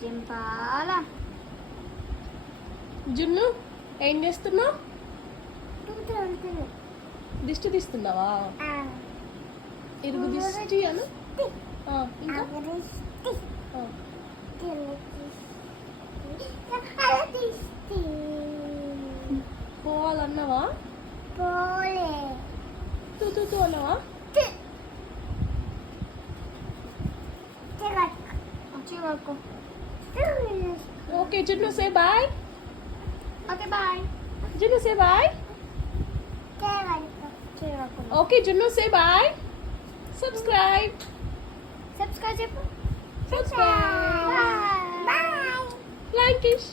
జింపాల జున్ను ఏం చేస్తున్నావు? దిష్టి తీస్తున్నావా? ఇరుగు దిష్టి అను. ఇంకా పోవాలన్నావా? తూ అన్నావా? ఓకే జున్ను సే బాయ్. Okay bye. జున్ను సే బాయ్. ఓకే జున్ను సే బాయ్. సబ్స్క్రైబ్ సబ్స్క్రైబ్ చెప్పు. Subscribe bye. Like it.